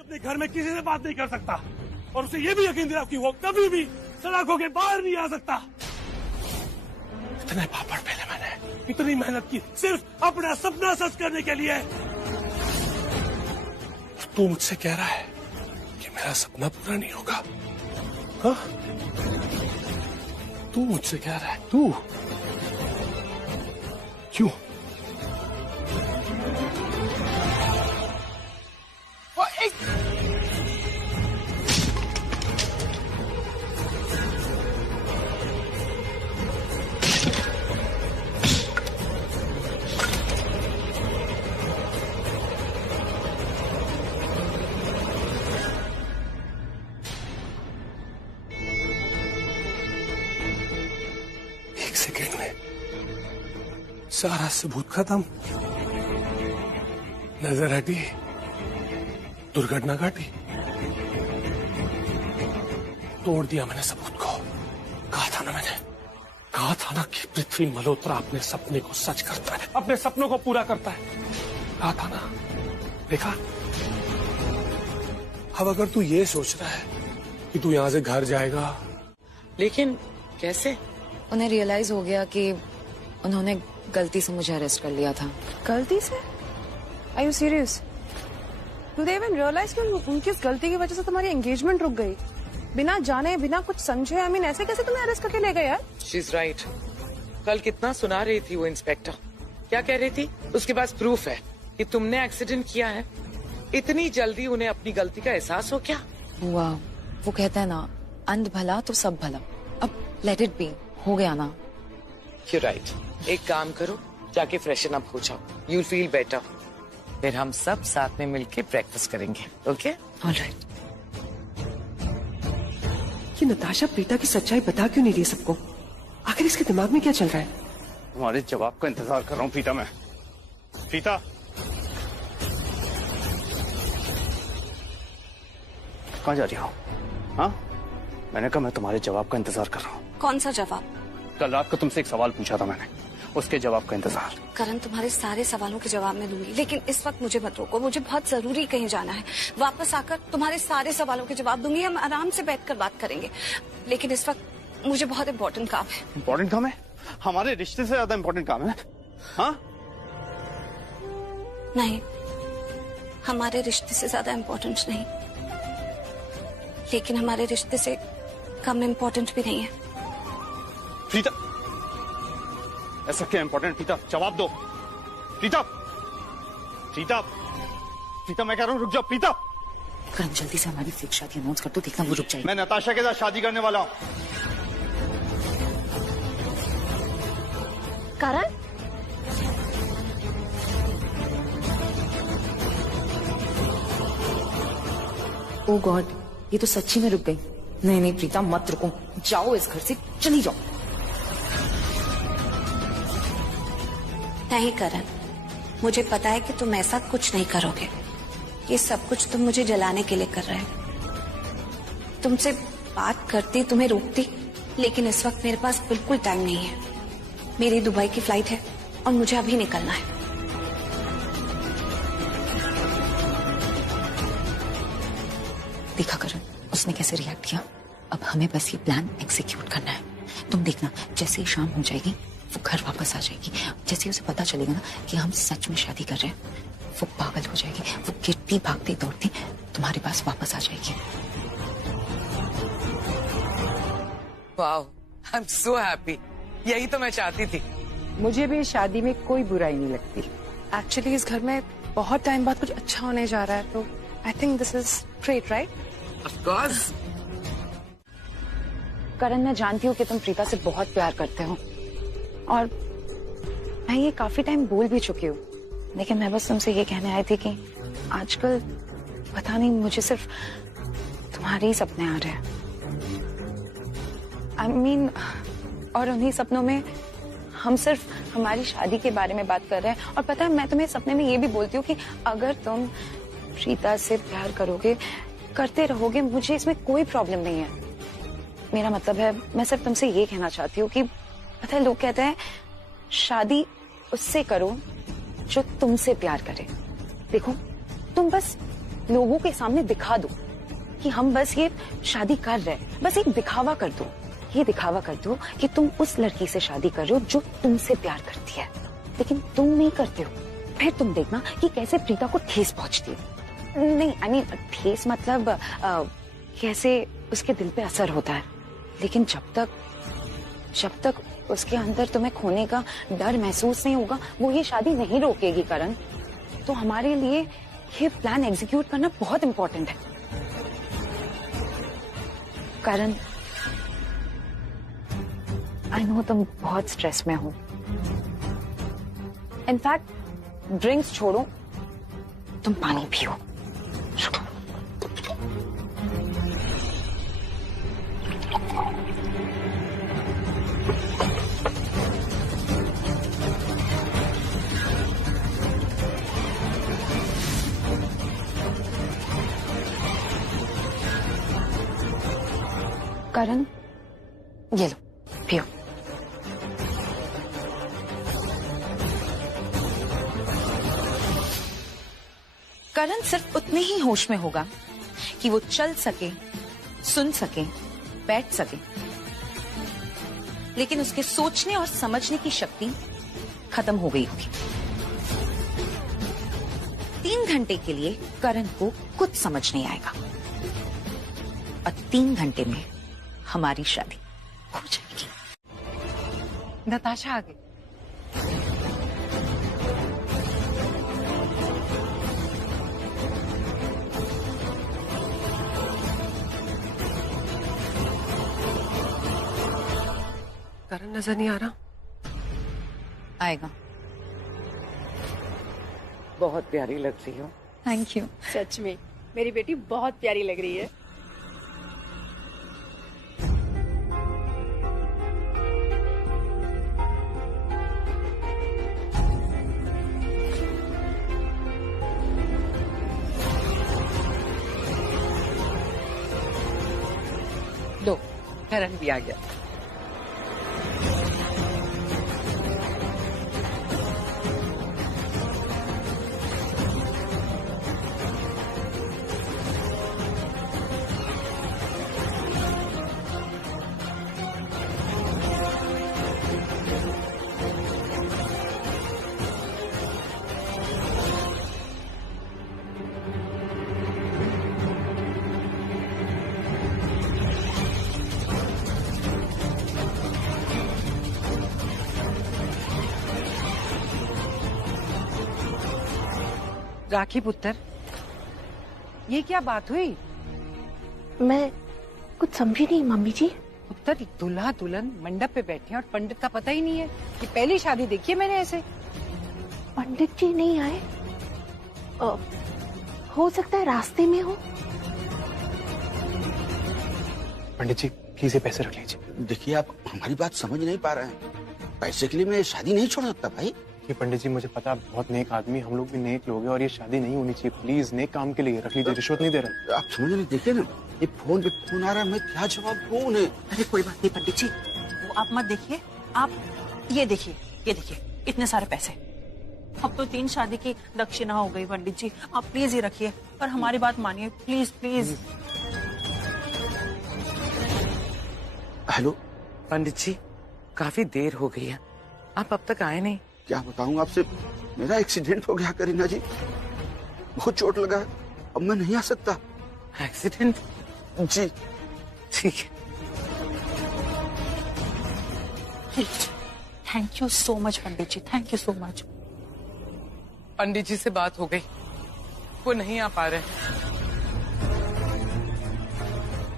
अपने घर में किसी से बात नहीं कर सकता और उसे ये भी यकीन दिला कि वो कभी भी सलाखों के बाहर नहीं आ सकता। इतने पापड़ पहले मैंने इतनी मेहनत की सिर्फ अपना सपना सच करने के लिए। तू मुझसे कह रहा है कि मेरा सपना पूरा नहीं होगा? हाँ? तू मुझसे कह रहा है? तू क्यों? एक सेकेंड में सारा सबूत खत्म, नजर हटी, दुर्घटना घटी, तोड़ दिया मैंने सबूत को। कहा था ना मैंने, कहा था ना कि पृथ्वी मल्होत्रा अपने सपने को सच करता है, अपने सपनों को पूरा करता है। कहा था ना, देखा? अब अगर तू ये सोच रहा है कि तू यहाँ से घर जाएगा, लेकिन कैसे? उन्हें रियलाइज हो गया कि उन्होंने गलती से मुझे अरेस्ट कर लिया था। गलती से? Are you serious? Do they even realize कि उनकी उस गलती की वजह से तुम्हारी एंगेजमेंट रुक गई? बिना जाने बिना कुछ समझे, I mean, ऐसे कैसे तुम्हें अरेस्ट करके ले गए यार? She's right. कल कितना सुना रही थी वो इंस्पेक्टर। क्या कह रही थी? उसके पास प्रूफ है कि तुमने एक्सीडेंट किया है। इतनी जल्दी उन्हें अपनी गलती का एहसास हो क्या? वाह, वो कहता है ना, अंध भला तो सब भला। अब लेट इट बी, हो गया ना। You're right. एक काम करो, जाके फ्रेशन अप हो जाओ। You'll feel better. फिर हम सब साथ में मिलके ब्रेकफास्ट करेंगे, ओके? ऑलराइट। ये नताशा प्रीता की सच्चाई बता क्यों नहीं रही सबको? आखिर इसके दिमाग में क्या चल रहा है? तुम्हारे जवाब का इंतजार कर रहा हूँ प्रीता। मैं प्रीता, कहाँ जा रही हो? हाँ, मैंने कहा मैं तुम्हारे जवाब का इंतजार कर रहा हूँ। कौन सा जवाब? कल रात को तुमसे एक सवाल पूछा था मैंने, उसके जवाब का इंतजार। करण, तुम्हारे सारे सवालों के जवाब मैं दूंगी, लेकिन इस वक्त मुझे मत रोको। मुझे बहुत जरूरी कहीं जाना है। वापस आकर तुम्हारे सारे सवालों के जवाब दूंगी। हम आराम से बैठकर बात करेंगे, लेकिन इस वक्त मुझे बहुत इम्पोर्टेंट काम है। इम्पोर्टेंट काम है? हमारे रिश्ते से ज्यादा इम्पोर्टेंट काम है? हाँ? नहीं, हमारे रिश्ते से ज्यादा इम्पोर्टेंट नहीं, लेकिन हमारे रिश्ते से कम इम्पोर्टेंट भी नहीं है। प्रीता, ऐसा क्या इम्पोर्टेंट? प्रीता, जवाब दो। प्रीता, प्रीता, प्रीता, मैं कह रहा हूँ रुक जाओ। प्रीता, करण जल्दी से हमारी फिक्स शादी अनाउंस कर दो, देखना वो रुक जाएगी। मैं नताशा के साथ शादी करने वाला हूँ। करण? ओ गॉड, ये तो सच्ची में रुक गई। नहीं नहीं प्रीता, मत रुको, जाओ इस घर से, चली जाओ। नहीं करण, मुझे पता है कि तुम ऐसा कुछ नहीं करोगे। ये सब कुछ तुम मुझे जलाने के लिए कर रहे हो। तुमसे बात करती, तुम्हें रोकती, लेकिन इस वक्त मेरे पास बिल्कुल टाइम नहीं है। मेरी दुबई की फ्लाइट है और मुझे अभी निकलना है। देखा करण, उसने कैसे रिएक्ट किया। अब हमें बस ये प्लान एग्जीक्यूट करना है। तुम देखना, जैसे ही शाम हो जाएगी वो घर वापस आ जाएगी। जैसे ही उसे पता चलेगा ना कि हम सच में शादी कर रहे हैं, वो पागल हो जाएगी। वो गिरती भागती दौड़ती तुम्हारे पास वापस आ जाएगी। Wow, I am so happy. यही तो मैं चाहती थी। मुझे भी शादी में कोई बुराई नहीं लगती। एक्चुअली इस घर में बहुत टाइम बाद कुछ अच्छा होने जा रहा है, तो I think this is great, right? Of course. Karan, मैं जानती हूँ कि तुम प्रीता से बहुत प्यार करते हो और मैं ये काफी टाइम बोल भी चुकी हूँ, लेकिन मैं बस तुमसे ये कहने आई थी कि आजकल पता नहीं मुझे सिर्फ तुम्हारे ही सपने आ रहे हैं। I mean, और उन्हीं सपनों में हम सिर्फ हमारी शादी के बारे में बात कर रहे हैं। और पता है, मैं तुम्हें सपने में ये भी बोलती हूँ कि अगर तुम प्रीता से प्यार करोगे, करते रहोगे, मुझे इसमें कोई प्रॉब्लम नहीं है। मेरा मतलब है, मैं सिर्फ तुमसे ये कहना चाहती हूँ कि पता है, लोग कहते हैं शादी उससे करो जो तुमसे प्यार करे। देखो, तुम बस लोगों के सामने दिखा दो कि हम बस ये शादी कर रहे हैं, बस एक दिखावा कर दो। ये दिखावा कर दो कि तुम उस लड़की से शादी कर रहे हो जो तुमसे प्यार करती है, लेकिन तुम नहीं करते हो। फिर तुम देखना कि कैसे प्रीता को ठेस पहुंचती है। नहीं, आई मीन ठेस मतलब कैसे उसके दिल पे असर होता है। लेकिन जब तक उसके अंदर तुम्हें खोने का डर महसूस नहीं होगा, वो ये शादी नहीं रोकेगी करण। तो हमारे लिए ये प्लान एग्जीक्यूट करना बहुत इंपॉर्टेंट है। करण, आई नो तुम बहुत स्ट्रेस में हो। इनफैक्ट ड्रिंक्स छोड़ो, तुम पानी पियो। करण, ये लो, पियो। करण सिर्फ उतने ही होश में होगा कि वो चल सके, सुन सके, बैठ सके, लेकिन उसके सोचने और समझने की शक्ति खत्म हो गई होगी। 3 घंटे के लिए करण को कुछ समझ नहीं आएगा और 3 घंटे में हमारी शादी हो जाएगी। नताशा आ गई। करण नजर नहीं आ रहा। आएगा। बहुत प्यारी लग रही हो। Thank you. सच में मेरी बेटी बहुत प्यारी लग रही है। लो, करण भी आ गया। राखी पुत्र, ये क्या बात हुई? मैं कुछ समझी नहीं मम्मी जी। पुत्र, दूल्हा दुल्हन मंडप पे बैठे हैं और पंडित का पता ही नहीं है। ये पहली शादी देखी है मैंने ऐसे। पंडित जी नहीं आए? हो सकता है रास्ते में हो। पंडित जी प्लीज ये पैसे रख लीजिए। देखिए, आप हमारी बात समझ नहीं पा रहे हैं। पैसे के लिए मैं शादी नहीं छोड़ सकता भाई। ये पंडित जी, मुझे पता आप बहुत नेक आदमी, हम लोग भी नेक लोग हैं और ये शादी नहीं होनी चाहिए। प्लीज नेक काम के लिए रख लीजिए, रिश्वत नहीं दे रहा। आप समझ नहीं, देखिए ना, ये फोन पे फोन आ रहा है, मैं क्या जवाब दूं उन्हें? अरे कोई बात नहीं पंडित जी, वो आप मत देखिए, आप ये देखिए, ये देखिए, इतने सारे पैसे। अब तो 3 शादी की दक्षिणा हो गई पंडित जी, आप प्लीज ये रखिए और हमारी बात मानिए, प्लीज प्लीज। हेलो पंडित जी, काफी देर हो गई है, आप अब तक आए नहीं। क्या बताऊं आपसे, मेरा एक्सीडेंट हो गया करीना जी, बहुत चोट लगा है, अब मैं नहीं आ सकता। एक्सीडेंट? जी ठीक है। Thank you so much Pandit ji, thank you so much. Pandit ji से बात हो गई, वो नहीं आ पा रहे,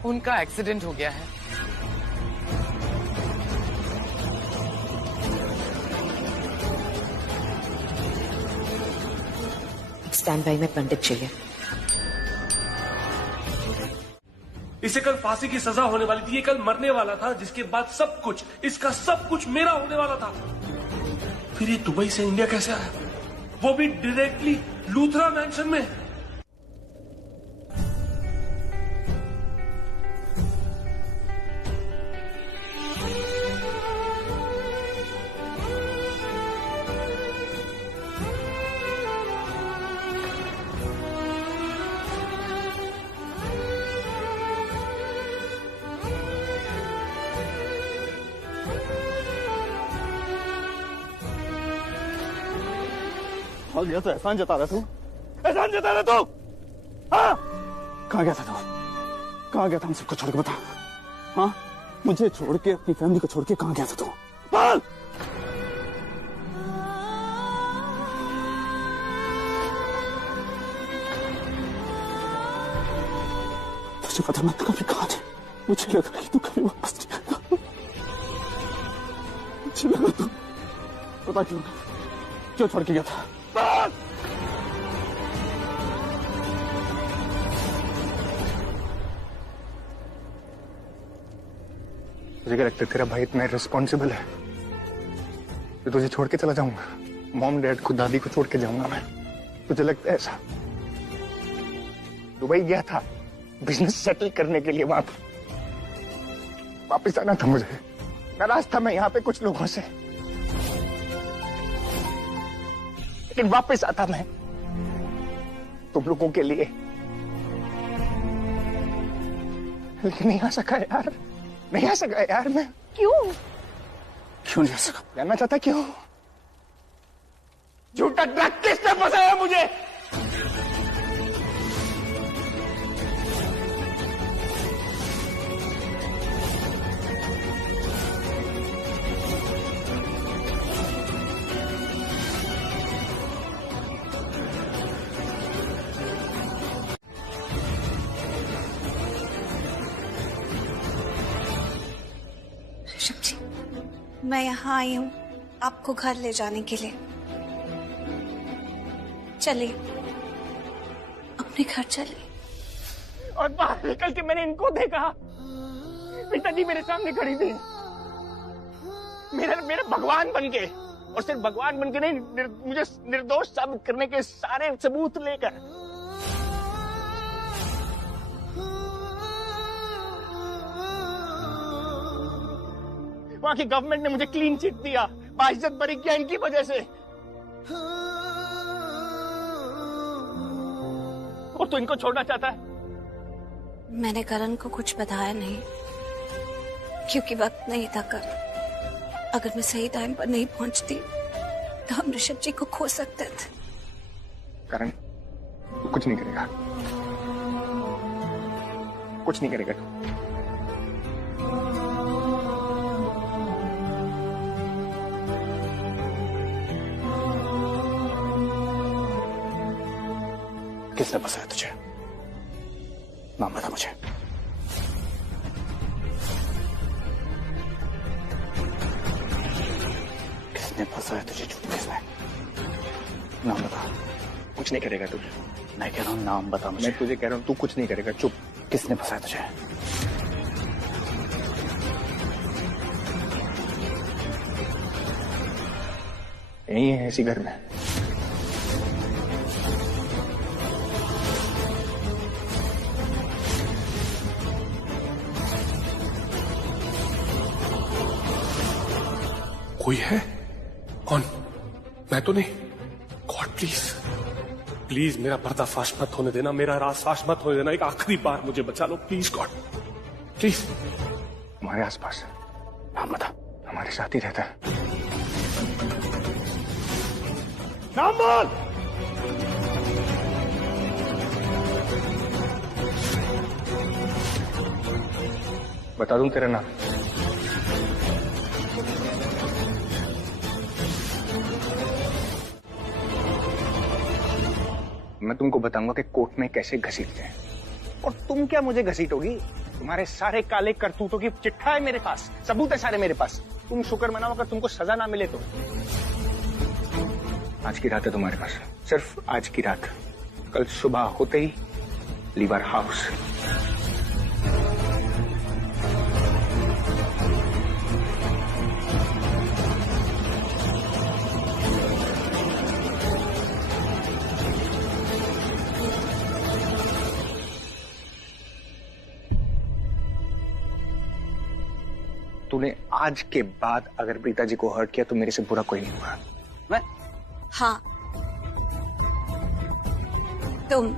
उनका एक्सीडेंट हो गया है। स्टैंड बाई में पंडित चाहिए। इसे कल फांसी की सजा होने वाली थी, ये कल मरने वाला था, जिसके बाद सब कुछ, इसका सब कुछ मेरा होने वाला था। फिर ये दुबई से इंडिया कैसे आया, वो भी डायरेक्टली लूथरा मैंशन में। भाग गया तो एहसान जता रहा तू। एहसान जता रहा तू? हाँ? कहाँ गया था तू? कहाँ गया था हम सबको छोड़ के बता? हाँ, मुझे छोड़ के, अपनी फैमिली को छोड़ के कहाँ गया था तू? बोल। तुझे पता मैं कभी कहाँ थे? मुझे लगा कि तू कभी वापस नहीं आएगा। मुझे लगा तू, पता क्यों छोड़ के गया था? बोल। मुझे क्या लगता है तेरा भाई इतना रिस्पॉन्सिबल है तो तुझे छोड़ के चला जाऊंगा? मॉम डैड को, दादी को छोड़ के जाऊंगा मैं? तुझे लगता है ऐसा? दुबई गया था बिजनेस सेटल करने के लिए, वहां वापिस आना था मुझे। नाराज था मैं यहाँ पे कुछ लोगों से, लेकिन वापस आता मैं तुम लोगों के लिए। लेकिन नहीं आ सका यार, नहीं आ सका यार मैं। क्यों? क्यों नहीं आ सका? जानना चाहता क्यों? झूठा ट्रक किसने फंसाया मुझे? ऋषभ जी, मैं यहाँ आई हूँ आपको घर ले जाने के लिए। चलिए, अपने घर चलिए। और बाहर निकल के मैंने इनको देखा, पिताजी मेरे सामने खड़ी थी, मेरा भगवान बन के, और सिर्फ भगवान बन के नहीं, मुझे निर्दोष साबित करने के सारे सबूत लेकर। वहां की गवर्नमेंट ने मुझे क्लीन चिट दिया, बाइज्जत बरी किया इनकी वजह से। और तू इनको छोड़ना चाहता है? मैंने करण को कुछ बताया नहीं, क्योंकि वक्त नहीं था कर। अगर मैं सही टाइम पर नहीं पहुंचती तो हम ऋषभ जी को खो सकते थे। करण, तू कुछ नहीं करेगा, कुछ नहीं करेगा तू। किसने फंसाया तुझे? नाम बता मुझे। किसने फंसाया तुझे? झूठ किसने? नाम बता। कुछ नहीं करेगा तू। मैं कह रहा हूँ नाम बता मुझे। मैं तुझे कह रहा हूँ तू कुछ नहीं करेगा, चुप। किसने फंसाया तुझे? यही है, इसी घर में। कोई है? कौन? मैं तो नहीं। गॉड प्लीज, प्लीज मेरा पर्दाफाश मत होने देना, मेरा राज फाश मत होने देना। एक आखिरी बार मुझे बचा लो प्लीज गॉड, प्लीज। हमारे आसपास नाम बता। हमारे साथ ही रहता है। नाम बोल। बता दूं तेरा नाम? मैं तुमको बताऊंगा कि कोर्ट में कैसे घसीटते हैं। और तुम क्या मुझे घसीटोगी? तुम्हारे सारे काले करतूतों की चिट्ठा है मेरे पास, सबूत है सारे मेरे पास। तुम शुक्र मनाओ अगर तुमको सजा ना मिले तो। आज की रात है तुम्हारे पास, सिर्फ आज की रात। कल सुबह होते ही लीव आवर हाउस। तूने आज के बाद अगर प्रीता जी को हर्ट किया तो मेरे से बुरा कोई नहीं हुआ। मैं? हाँ, तुम।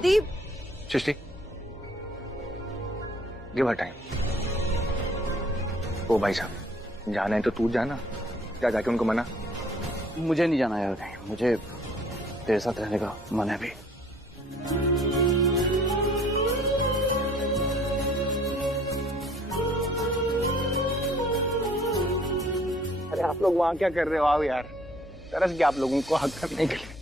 दीप। सृष्टि, गिव हर टाइम। ओ भाई साहब, जाना है तो तू जाना, जाके उनको मना। मुझे नहीं जाना यार कहीं, मुझे तेरे साथ रहने का मन है भी। अरे आप लोग वहां क्या कर रहे हो? आओ यार, तरस गया आप लोगों को हक करने के लिए।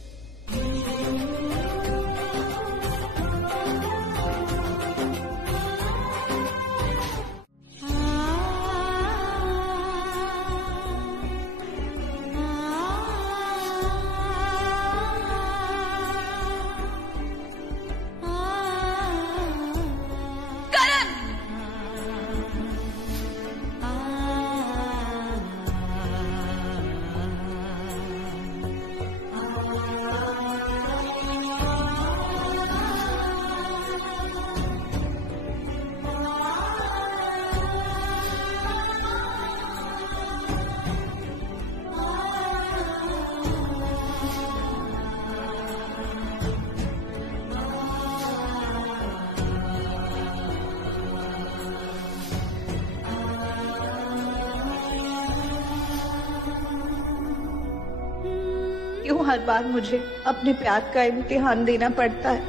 क्यों हर बार मुझे अपने प्यार का इम्तिहान देना पड़ता है?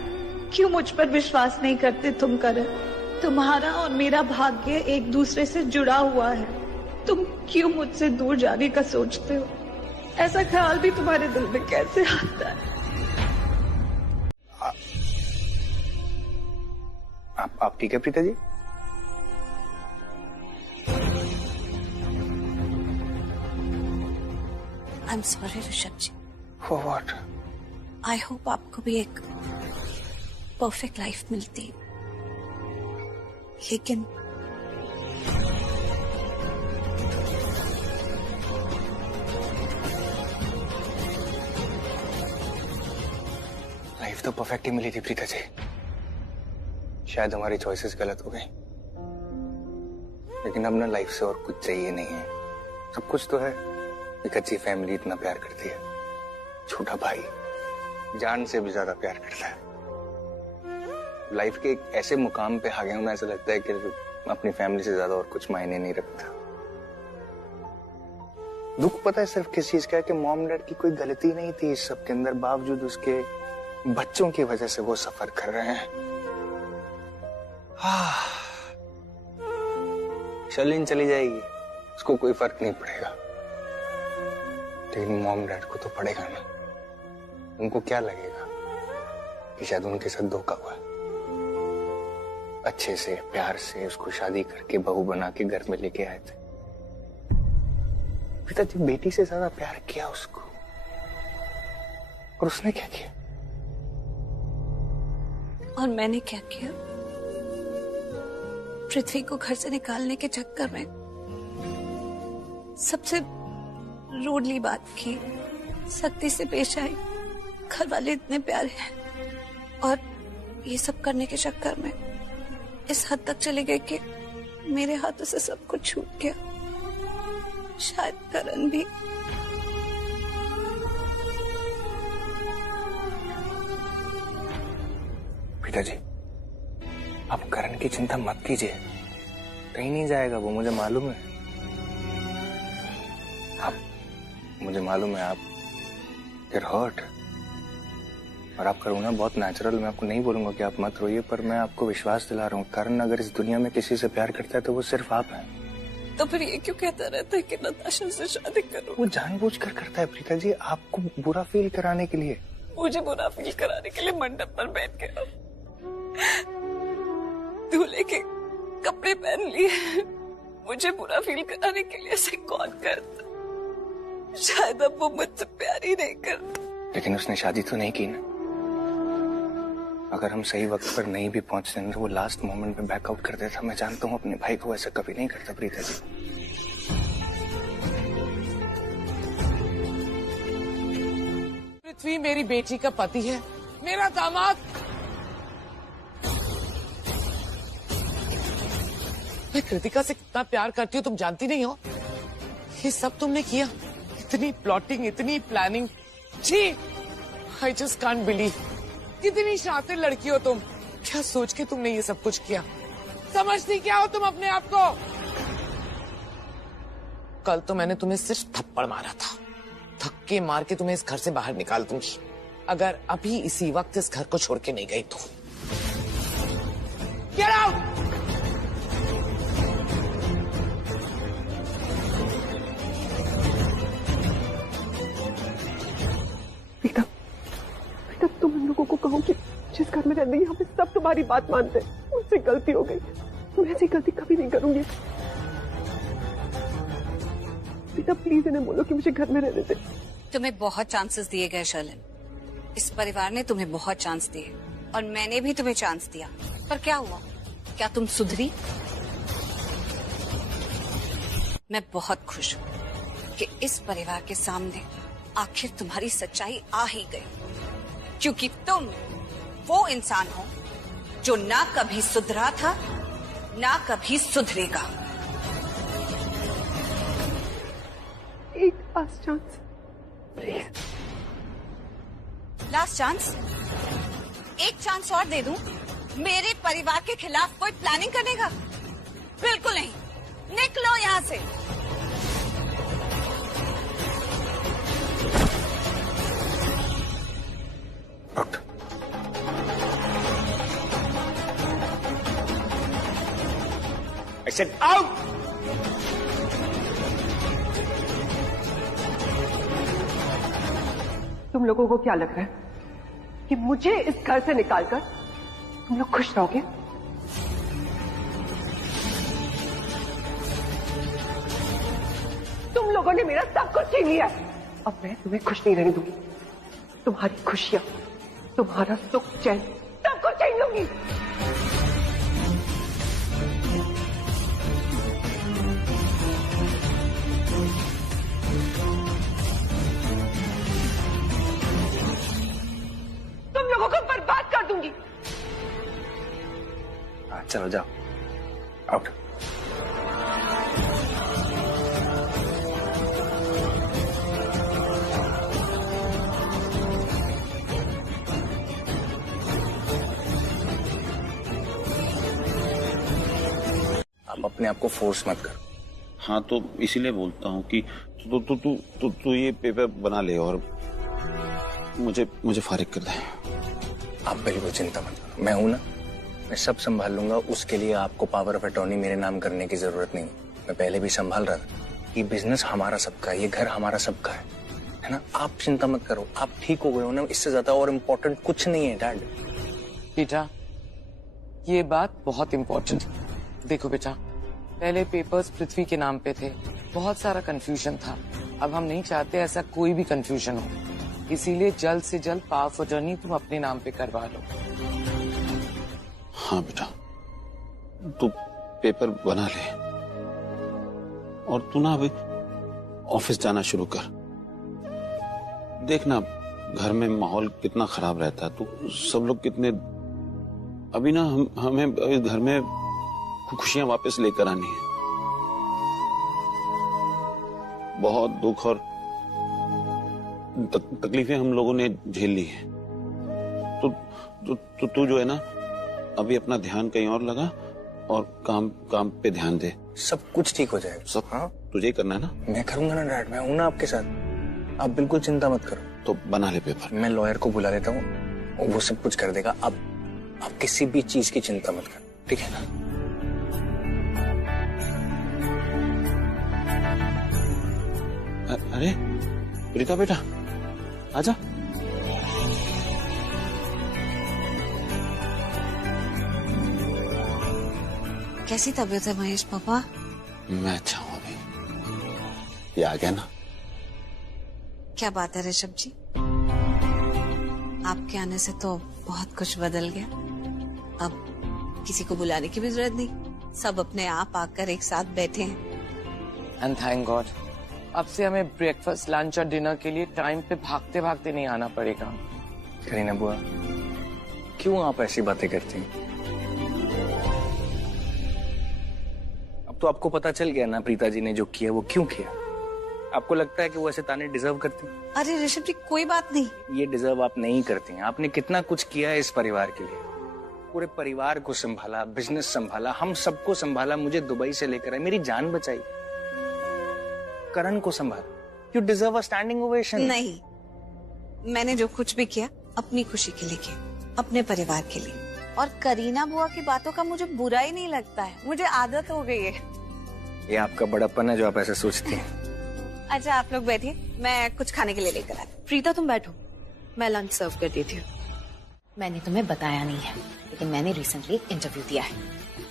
क्यों मुझ पर विश्वास नहीं करते तुम करण? तुम्हारा और मेरा भाग्य एक दूसरे से जुड़ा हुआ है। तुम क्यों मुझसे दूर जाने का सोचते हो? ऐसा ख्याल भी तुम्हारे दिल में कैसे आता है? आप ठीक है Preeta ji? I am sorry Rishabh ji. For what? I hope आपको भी एक परफेक्ट लाइफ मिलती, लेकिन लाइफ तो परफेक्ट ही मिली थी प्रीता जी, शायद हमारी चॉइसेस गलत हो गई, लेकिन अब ना लाइफ से और कुछ चाहिए नहीं है। सब कुछ तो है, एक अच्छी फैमिली इतना प्यार करती है, छोटा भाई जान से भी ज्यादा प्यार करता है। लाइफ के एक ऐसे मुकाम पे आ गया हूं ना, ऐसा लगता है कि अपनी फैमिली से ज्यादा और कुछ मायने नहीं रखता। दुख पता है सिर्फ किस चीज का है कि मॉम डैड की कोई गलती नहीं थी इस सब के अंदर, बावजूद उसके बच्चों की वजह से वो सफर कर रहे हैं। शर्लिन चली जाएगी, उसको कोई फर्क नहीं पड़ेगा, लेकिन मॉम डैड को तो पड़ेगा ना। उनको क्या लगेगा कि शायद उनके साथ धोखा हुआ। अच्छे से प्यार से उसको शादी करके बहू बना के घर में लेके आए थे। पिताजी बेटी से ज्यादा प्यार किया उसको, और उसने क्या किया? और मैंने क्या किया? पृथ्वी को घर से निकालने के चक्कर में सबसे रूडली बात की, सख्ती से पेश आई। घर वाले इतने प्यारे हैं, और ये सब करने के चक्कर में इस हद तक चले गए कि मेरे हाथों से सब कुछ छूट गया। शायद करण भी। पिताजी, आप करण की चिंता मत कीजिए, कहीं नहीं जाएगा वो, मुझे मालूम है। मुझे मालूम है आप हर्ट, और आपका रोना बहुत नेचुरल। मैं आपको नहीं बोलूंगा कि आप मत रोइए, पर मैं आपको विश्वास दिला रहा हूँ, करण अगर इस दुनिया में किसी से प्यार करता है तो वो सिर्फ आप हैं। तो फिर ये क्यों कहता रहता है कि नताशा से शादी करो? वो जानबूझकर करता है प्रीता जी, आपको बुरा फील कराने के लिए। मुझे बुरा फील कराने के लिए मंडप पर बैठ के दूल्हे के कपड़े पहन लिए। मुझे बुरा फील कराने के लिए ऐसे कौन करता? शायद अब वो मुझसे प्यार ही नहीं करता। लेकिन उसने शादी तो नहीं की ना। अगर हम सही वक्त पर नहीं भी पहुंचते तो वो लास्ट मोमेंट पे बैकआउट कर देता। मैं जानता हूँ अपने भाई को ऐसा कभी नहीं करता प्रीता जी। पृथ्वी मेरी बेटी का पति है, मेरा दामाद। मैं कृतिका से कितना प्यार करती हूँ तुम जानती नहीं हो। ये सब तुमने किया, इतनी प्लॉटिंग, इतनी प्लानिंग। जी, आई जस्ट कांट बिलीव। कितनी शातिर लड़की हो तुम। क्या सोच के तुमने ये सब कुछ किया? समझती क्या हो तुम अपने आप को? कल तो मैंने तुम्हें सिर्फ थप्पड़ मारा था, धक्के मार के तुम्हें इस घर से बाहर निकाल दूंगी अगर अभी इसी वक्त इस घर को छोड़ के नहीं गई तो। Get out! बेटा, बेटा तुम उन लोगों को कहो कि जिस घर में रहते हैं यहाँ पे सब तुम्हारी बात मानते हैं। मुझसे गलती हो गई, मैं ऐसी गलती कभी नहीं करूंगी। बेटा प्लीज इन्हें बोलो कि मुझे घर में रहने दे। तुम्हें बहुत चांसेस दिए गए शर्लिन, इस परिवार ने तुम्हें बहुत चांस दिए और मैंने भी तुम्हें चांस दिया, पर क्या हुआ? क्या तुम सुधरी? मैं बहुत खुश हूँ कि इस परिवार के सामने आखिर तुम्हारी सच्चाई आ ही गई, क्योंकि तुम वो इंसान हो जो ना कभी सुधरा था ना कभी सुधरेगा। एक last chance please. Last chance? एक चांस और दे दूं? मेरे परिवार के खिलाफ कोई प्लानिंग करने का? बिल्कुल नहीं। निकलो यहाँ से। I said out! तुम लोगों को क्या लग रहा है कि मुझे इस घर से निकालकर तुम लोग खुश रहोगे? तुम लोगों ने मेरा सब कुछ छीन लिया, अब मैं तुम्हें खुश नहीं रहने दूंगी। तुम्हारी खुशियां, तुम्हारा सुख चैन सब कुछ छीन लूंगी। तुम लोगों को बर्बाद कर दूंगी। चलो जाओ, आउट। आप अपने आप को फोर्स मत करो। हाँ तो इसीलिए बोलता हूँ कि तू ये पेपर बना ले और मुझे फारिग कर दे। आप बिल्कुल चिंता मत करो, मैं हूं ना, मैं सब संभाल लूंगा। उसके लिए आपको पावर ऑफ अटॉर्नी मेरे नाम करने की जरूरत नहीं। मैं पहले भी संभाल रहा था। ये बिजनेस हमारा सबका है, ये घर हमारा सबका है ना। आप चिंता मत करो, आप ठीक हो गए हो ना, इससे ज्यादा और इम्पोर्टेंट कुछ नहीं है डैड। बेटा ये बात बहुत इम्पोर्टेंट है। देखो बेटा, पहले पेपर्स पृथ्वी के नाम पे थे, बहुत सारा कंफ्यूजन था। अब हम नहीं चाहते ऐसा कोई भी कंफ्यूजन हो, इसीलिए जल्द से जल्द पावर ऑफ अटॉर्नी तुम अपने नाम पे करवा लो। हाँ बेटा, तू पेपर बना ले और तू ना अभी ऑफिस जाना शुरू कर। देखना घर में माहौल कितना खराब रहता है, तो सब लोग कितने अभी ना हमें इस घर में खुशियां वापस लेकर आनी है। बहुत दुख और तकलीफें हम लोगों ने झेल ली है। तो तू जो है ना अभी अपना ध्यान कहीं और लगा और काम पे ध्यान दे। सब कुछ ठीक हो जाएगा। सब हाँ तुझे ही करना है ना। मैं करूंगा ना डैड, मैं हूं ना आपके साथ। आप बिल्कुल चिंता मत करो। तो बना ले पेपर। मैं लॉयर को बुला लेता हूँ, वो सब कुछ कर देगा। अब आप किसी भी चीज की चिंता मत करो, ठीक है ना। अरे प्रीता बेटा आजा। कैसी तबीयत है महेश पापा? मैं अच्छा हूँ अभी। ये आ गया ना। क्या बात है ऋषभ जी, आपके आने से तो बहुत कुछ बदल गया। अब किसी को बुलाने की भी जरूरत नहीं, सब अपने आप आकर एक साथ बैठे हैं। एंड थैंक गॉड, अब से हमें ब्रेकफास्ट, लंच और डिनर के लिए टाइम पे भागते भागते नहीं आना पड़ेगा। करीना बुआ, क्यों आप ऐसी बातें करती हैं? अब तो आपको पता चल गया ना प्रीता जी ने जो किया वो क्यों किया। आपको लगता है कि वो ऐसे ताने डिजर्व करती हैं? अरे ऋषभ जी कोई बात नहीं। ये डिजर्व आप नहीं करती हैं। आपने कितना कुछ किया है इस परिवार के लिए, पूरे परिवार को संभाला, बिजनेस संभाला, हम सबको संभाला, मुझे दुबई से लेकर आए, मेरी जान बचाई। करण को संभाला। You deserve a standing ovation. नहीं, मैंने जो कुछ भी किया अपनी खुशी के लिए किया, अपने परिवार के लिए। और करीना बुआ की बातों का मुझे बुरा ही नहीं लगता है, मुझे आदत हो गई है। ये आपका बड़प्पन है जो आप ऐसे सोचती हैं। अच्छा आप लोग बैठिए, मैं कुछ खाने के लिए लेकर आती। प्रीता तुम बैठो, मैं लंच सर्व कर देती हूँ। मैंने तुम्हें बताया नहीं है, लेकिन मैंने रिसेंटली एक इंटरव्यू दिया है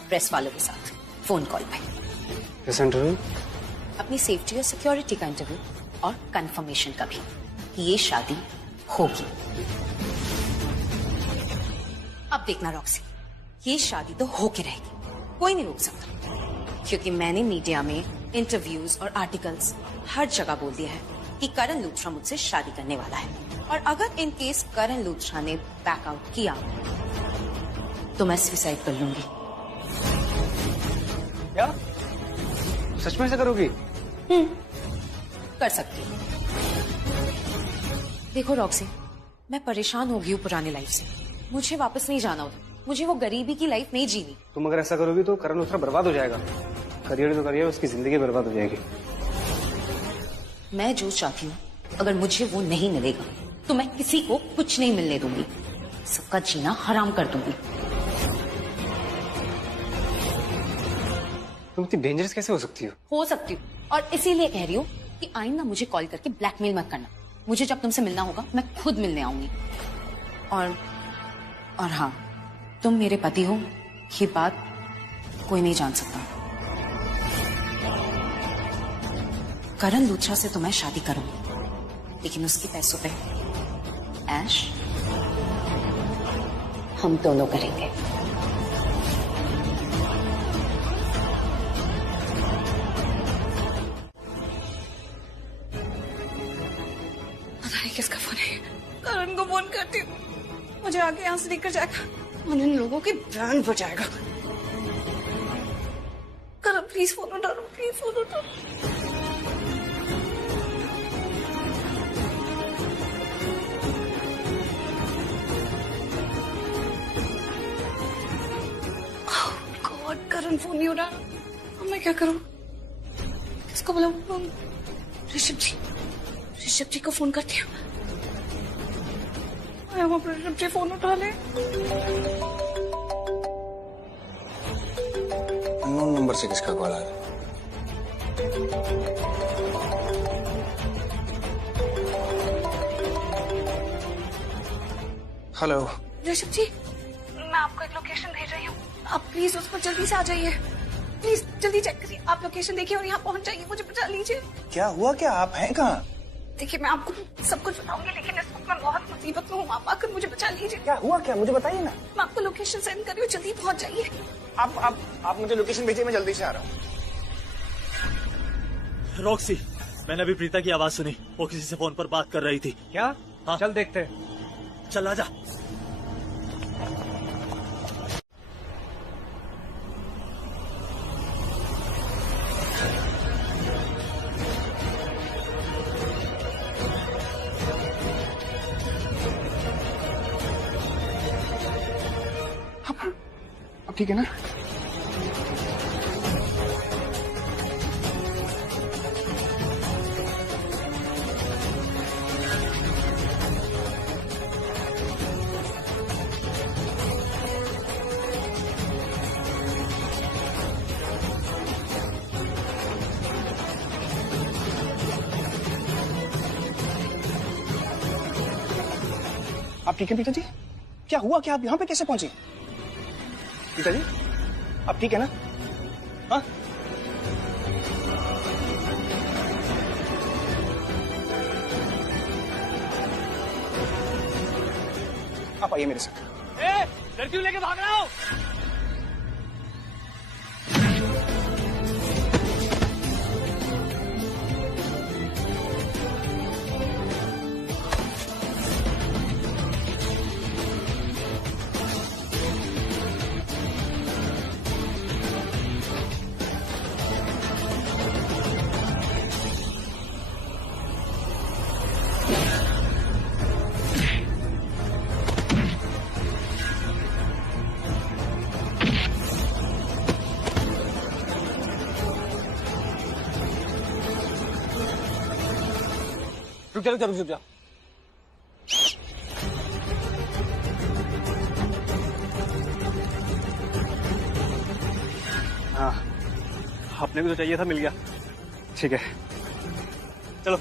प्रेस वालों के साथ, फोन कॉल पे। किस इंटरव्यू? अपनी सेफ्टी और सिक्योरिटी का इंटरव्यू, और कंफर्मेशन का भी कि ये शादी होगी। अब देखना रॉक्सी, ये शादी तो होके रहेगी, कोई नहीं रोक सकता, क्योंकि मैंने मीडिया में इंटरव्यूज और आर्टिकल्स हर जगह बोल दिया है कि करण लूथरा मुझसे शादी करने वाला है। और अगर इन केस करण लूथरा ने बैकआउट किया तो मैं सुसाइड कर लूंगी। क्या? सच में ऐसा करोगी? कर सकती हूँ। देखो रॉक्सी, मैं परेशान हो गई हूँ पुरानी लाइफ से, मुझे वापस नहीं जाना उधर, मुझे वो गरीबी की लाइफ नहीं जीनी। तुम अगर ऐसा करोगी तो करण लूथरा बर्बाद हो जाएगा। करियर तो करियर, उसकी जिंदगी बर्बाद हो जाएगी। मैं जो चाहती हूँ अगर मुझे वो नहीं मिलेगा तो मैं किसी को कुछ नहीं मिलने दूंगी, सबका जीना हराम कर दूंगी। तुम इतनी डेंजरस कैसे हो सकती हो सकती हूँ, और इसीलिए कह रही हूँ कि आइंदा मुझे कॉल करके ब्लैकमेल मत करना। मुझे जब तुमसे मिलना होगा मैं खुद मिलने आऊंगी। और हाँ, तुम मेरे पति हो, ये बात कोई नहीं जान सकता। करण लूथरा से तो मैं शादी करूंगी, लेकिन उसके पैसों पे ऐश हम दोनों करेंगे। पता नहीं किसका फोन है। करण को फोन करती हूँ, मुझे आगे यहाँ से लेकर जाएगा और इन लोगों की बैंड बजाएगा। करण प्लीज फोन उठा लो, प्लीज फोन उठा लो। करण फोन नहीं उठा, अब मैं क्या करूं? किसको बुलाऊं? ऋषभ जी को फोन करती हूँ। ऋषभ जी फोन उठा ले। अननोन नंबर से किसका कॉल आ रहा है? हेलो ऋषभ जी, मैं आपको एक लोकेशन भेज रही हूँ, आप प्लीज उस पर जल्दी से आ जाइए। प्लीज जल्दी चेक करिए, आप लोकेशन देखिए और यहाँ पहुँच जाइए, मुझे बचा लीजिए। क्या हुआ? क्या आप हैं कहाँ? देखिए मैं आपको सब कुछ बताऊंगी, लेकिन इस वक्त मैं बहुत मुसीबत में हूँ, आप आकर मुझे बचा लीजिए। क्या हुआ? क्या मुझे बताइए ना। मैं आपको लोकेशन सेंड कर रही हूँ, जल्दी पहुँच जाइए। आप मुझे लोकेशन भेजिए, मैं जल्दी से आ रहा हूँ। रॉक्सी, मैंने अभी प्रीता की आवाज सुनी, वो किसी से फोन पर बात कर रही थी। क्या? हाँ, चल देखते। चल आजा। अब ठीक है ना? आप ठीक है पिताजी? क्या हुआ? क्या आप यहाँ पे कैसे पहुंचे? पिताजी आप ठीक है ना? हाँ? आप आइए मेरे साथ। लड़कियों लेके भाग रहा हूँ। रुक जा, रुक जा। हाँ, अपने को जो चाहिए था मिल गया। ठीक है, चलो।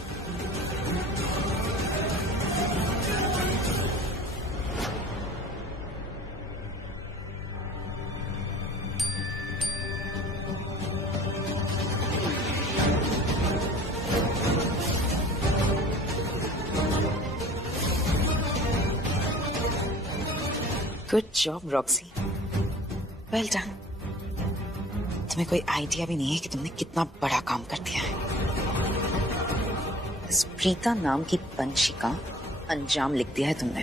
Good job Roxy, well done. तुम्हें कोई आइडिया भी नहीं है कि तुमने कितना बड़ा काम कर दिया है। इस प्रीता नाम की पंछी का अंजाम लिख दिया है तुमने।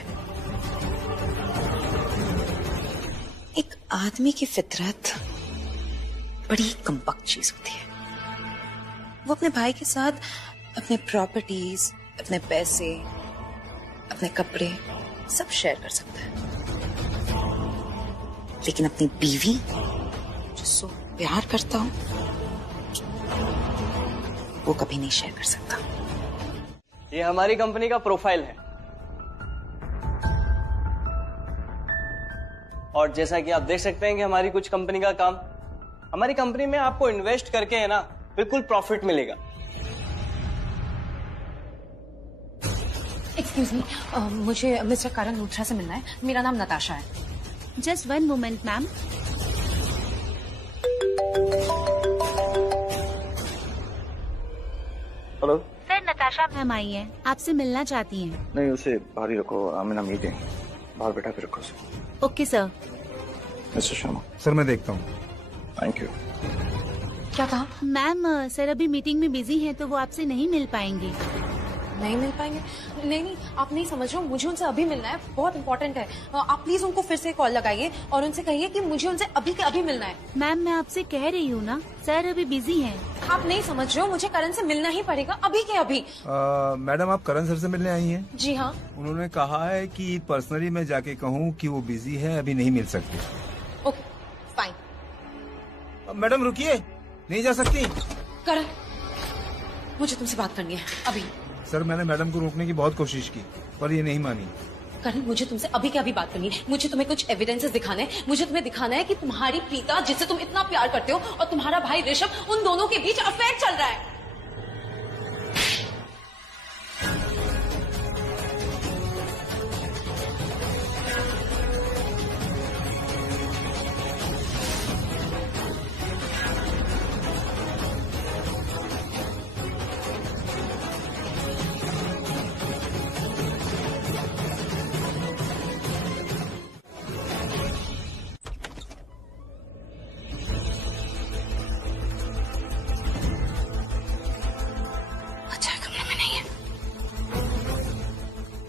एक आदमी की फितरत बड़ी कमबख्त चीज होती है। वो अपने भाई के साथ अपने प्रॉपर्टीज, अपने पैसे, अपने कपड़े सब शेयर कर सकता है, लेकिन अपनी बीवी जिसको प्यार करता हूं वो कभी नहीं शेयर कर सकता। ये हमारी कंपनी का प्रोफाइल है और जैसा कि आप देख सकते हैं कि हमारी कुछ कंपनी का काम, हमारी कंपनी में आपको इन्वेस्ट करके है ना बिल्कुल प्रॉफिट मिलेगा। एक्सक्यूज मी, मुझे मिस्टर करण लूथरा से मिलना है। मेरा नाम नताशा है। Just 1 moment ma'am. Hello sir, Natasha ma'am आई है, आपसे मिलना चाहती हैं। नहीं, उसे बाहर ही रखो। आमिना मीटिंग बाहर बैठा के रखो उसे। Okay sir. Mister Sharma. Sir मैं देखता हूँ। Thank you. क्या कहा? मैम सर अभी मीटिंग में बिजी हैं तो वो आपसे नहीं मिल पाएंगे। नहीं मिल पाएंगे? नहीं, आप नहीं समझ रहे हो, मुझे उनसे अभी मिलना है, बहुत इंपॉर्टेंट है। आप प्लीज उनको फिर से कॉल लगाइए और उनसे कहिए कि मुझे उनसे अभी के अभी मिलना है। मैम मैं आपसे कह रही हूँ ना, सर अभी बिजी हैं। आप नहीं समझ रहे हो, मुझे करण से मिलना ही पड़ेगा अभी के अभी। मैडम आप करण सर से मिलने आई हैं? जी हाँ। उन्होंने कहा है कि पर्सनली मैं जाके कहूँ कि वो बिजी है, अभी नहीं मिल सकते। Okay fine. मैडम रुकिए, नहीं जा सकती। करण, मुझे तुमसे बात करनी है अभी। सर मैंने मैडम को रोकने की बहुत कोशिश की पर ये नहीं मानी। करण, मुझे तुमसे अभी के अभी बात करनी है। मुझे तुम्हें कुछ एविडेंसेस दिखाने हैं। मुझे तुम्हें दिखाना है कि तुम्हारी प्रीता जिससे तुम इतना प्यार करते हो और तुम्हारा भाई ऋषभ, उन दोनों के बीच अफेयर चल रहा है।